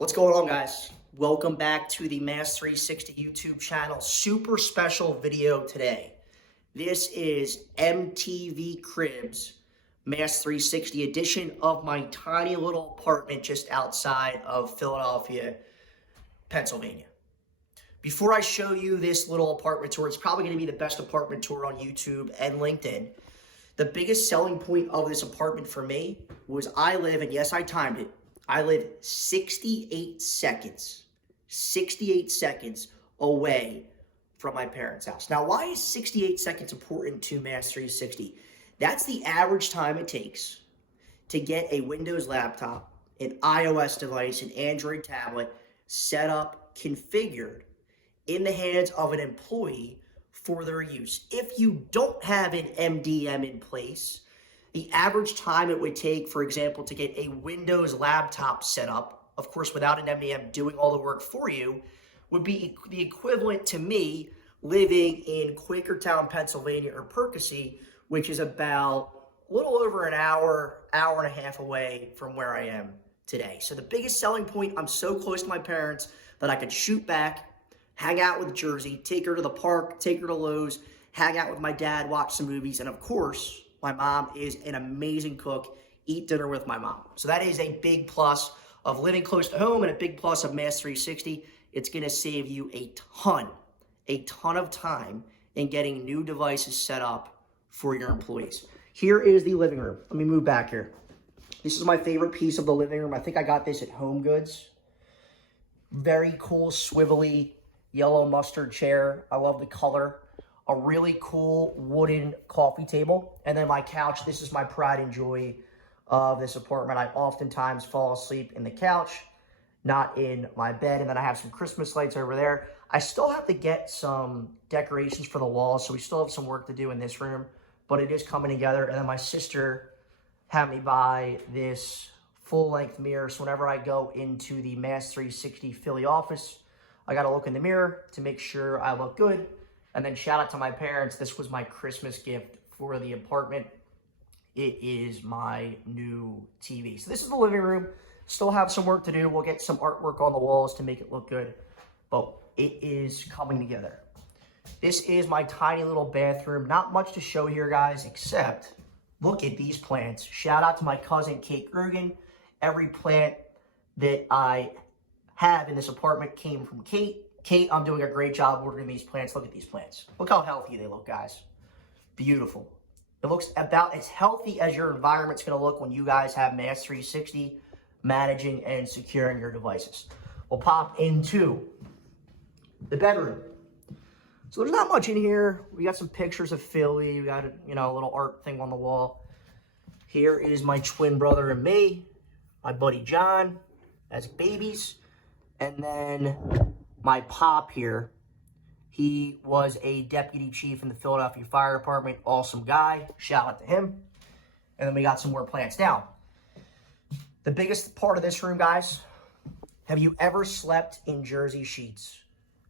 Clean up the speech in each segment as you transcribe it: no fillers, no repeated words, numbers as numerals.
What's going on, guys? Welcome back to the MaaS360 YouTube channel. Super special video today. This is MTV Cribs MaaS360 edition of my tiny little apartment just outside of Philadelphia, Pennsylvania. Before I show you this little apartment tour, it's probably going to be the best apartment tour on YouTube and LinkedIn. The biggest selling point of this apartment for me was I live, and yes, I timed it, I live 68 seconds away from my parents' house. Now, why is 68 seconds important to MaaS360? That's the average time it takes to get a Windows laptop, an iOS device, an Android tablet set up, configured in the hands of an employee for their use. If you don't have an MDM in place, the average time it would take, for example, to get a Windows laptop set up, of course, without an MDM doing all the work for you, would be the equivalent to me living in Quakertown, Pennsylvania, or Percy, which is about a little over an hour, hour and a half away from where I am today. So the biggest selling point, I'm so close to my parents that I could shoot back, hang out with Jersey, take her to the park, take her to Lowe's, hang out with my dad, watch some movies, and of course, my mom is an amazing cook. Eat dinner with my mom. So that is a big plus of living close to home and a big plus of MaaS360. It's going to save you a ton of time in getting new devices set up for your employees. Here is the living room. Let me move back here. This is my favorite piece of the living room. I think I got this at Home Goods. Very cool, swivelly, yellow mustard chair. I love the color. A really cool wooden coffee table, and then my couch. This is my pride and joy of this apartment. I oftentimes fall asleep in the couch, not in my bed, and then I have some Christmas lights over there. I still have to get some decorations for the walls, so we still have some work to do in this room, but it is coming together. And then my sister had me buy this full-length mirror, so whenever I go into the MaaS360 Philly office, I got to look in the mirror to make sure I look good. And then shout out to my parents. This was my Christmas gift for the apartment. It is my new TV. So this is the living room. Still have some work to do. We'll get some artwork on the walls to make it look good. But it is coming together. This is my tiny little bathroom. Not much to show here, guys, except look at these plants. Shout out to my cousin, Kate Grugan. Every plant that I have in this apartment came from Kate. Kate, I'm doing a great job ordering these plants. Look at these plants. Look how healthy they look, guys. Beautiful. It looks about as healthy as your environment's going to look when you guys have MaaS360 managing and securing your devices. We'll pop into the bedroom. So there's not much in here. We got some pictures of Philly. We got a little art thing on the wall. Here is my twin brother and me, my buddy John, as babies. And then my pop here, he was a deputy chief in the Philadelphia Fire Department. Awesome guy. Shout out to him. And then we got some more plants. Now, the biggest part of this room, guys, have you ever slept in Jersey sheets?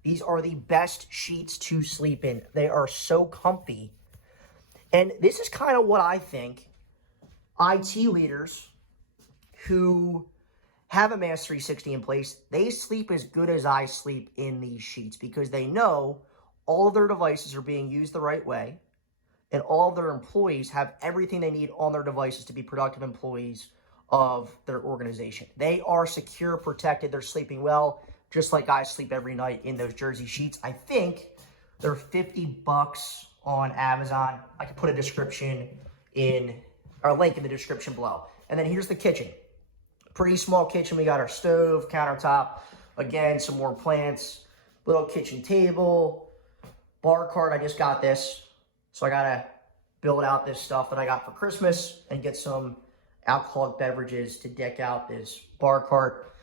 These are the best sheets to sleep in. They are so comfy. And this is kind of what I think IT leaders who have a MaaS360 in place, they sleep as good as I sleep in these sheets because they know all of their devices are being used the right way and all of their employees have everything they need on their devices to be productive employees of their organization. They are secure, protected, they're sleeping well, just like I sleep every night in those Jersey sheets. I think they're $50 on Amazon. I can put a description in, or a link in the description below. And then here's the kitchen. Pretty small kitchen. We got our stove, countertop, again, some more plants, little kitchen table, bar cart. I just got this, so I gotta build out this stuff that I got for Christmas and get some alcoholic beverages to deck out this bar cart.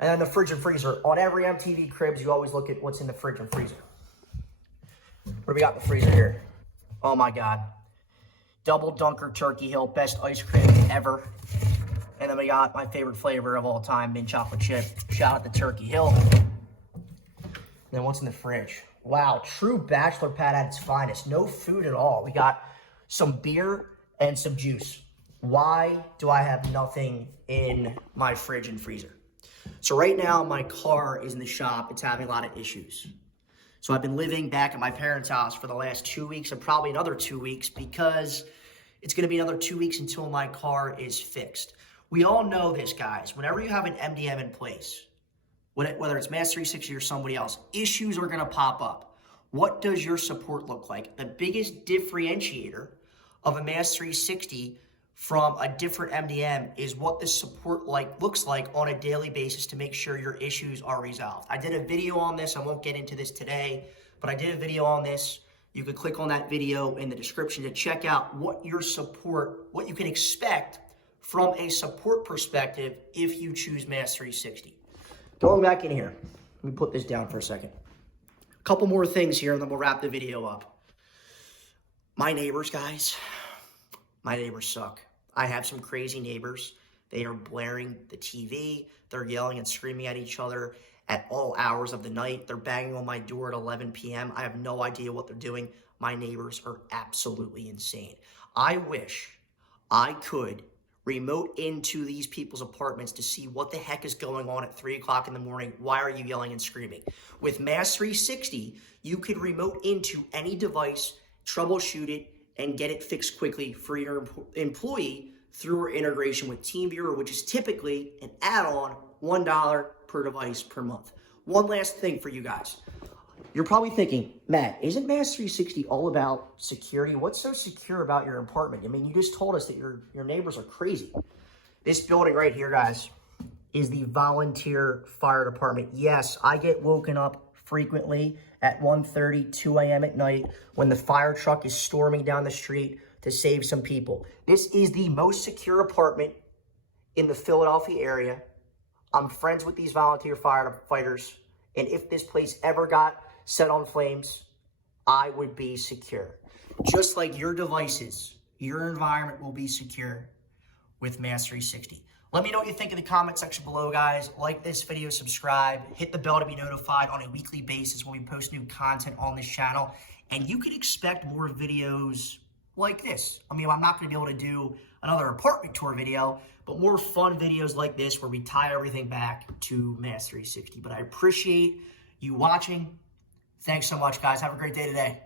And then the fridge and freezer. On every MTV Cribs, you always look at what's in the fridge and freezer. What do we got in the freezer here? Oh my God. Double Dunker Turkey Hill, best ice cream ever. And then we got my favorite flavor of all time, mint chocolate chip. Shout out to Turkey Hill. And then what's in the fridge? Wow, true bachelor pad at its finest. No food at all. We got some beer and some juice. Why do I have nothing in my fridge and freezer? So right now, my car is in the shop. It's having a lot of issues. So I've been living back at my parents' house for the last 2 weeks and probably another 2 weeks because it's going to be another 2 weeks until my car is fixed. We all know this, guys. Whenever you have an MDM in place, whether it's MaaS360 or somebody else, issues are going to pop up. What does your support look like? The biggest differentiator of a MaaS360 from a different MDM is what the support looks like on a daily basis to make sure your issues are resolved. I did a video on this. I won't get into this today, but I did a video on this. You can click on that video in the description to check out what you can expect from a support perspective if you choose MaaS360. Going back in here, let me put this down for a second. A couple more things here and then we'll wrap the video up. My neighbors, guys, my neighbors suck. I have some crazy neighbors. They are blaring the TV. They're yelling and screaming at each other at all hours of the night. They're banging on my door at 11 p.m. I have no idea what they're doing. My neighbors are absolutely insane. I wish I could remote into these people's apartments to see what the heck is going on at 3 o'clock in the morning. Why are you yelling and screaming? With MaaS360, you could remote into any device, troubleshoot it, and get it fixed quickly for your employee through our integration with TeamViewer, which is typically an add-on, $1 per device per month. One last thing for you guys. You're probably thinking, Matt, isn't MaaS360 all about security? What's so secure about your apartment? I mean, you just told us that your neighbors are crazy. This building right here, guys, is the volunteer fire department. Yes, I get woken up frequently at 1:30, 2 a.m. at night when the fire truck is storming down the street to save some people. This is the most secure apartment in the Philadelphia area. I'm friends with these volunteer firefighters, and if this place ever got set on flames, I would be secure. Just like your devices, your environment will be secure with MaaS360. Let me know what you think in the comment section below, guys. Like this video, subscribe, hit the bell to be notified on a weekly basis when we post new content on this channel. And you can expect more videos like this. I mean, I'm not going to be able to do another apartment tour video, but more fun videos like this where we tie everything back to MaaS360. But I appreciate you watching. Thanks so much, guys. Have a great day today.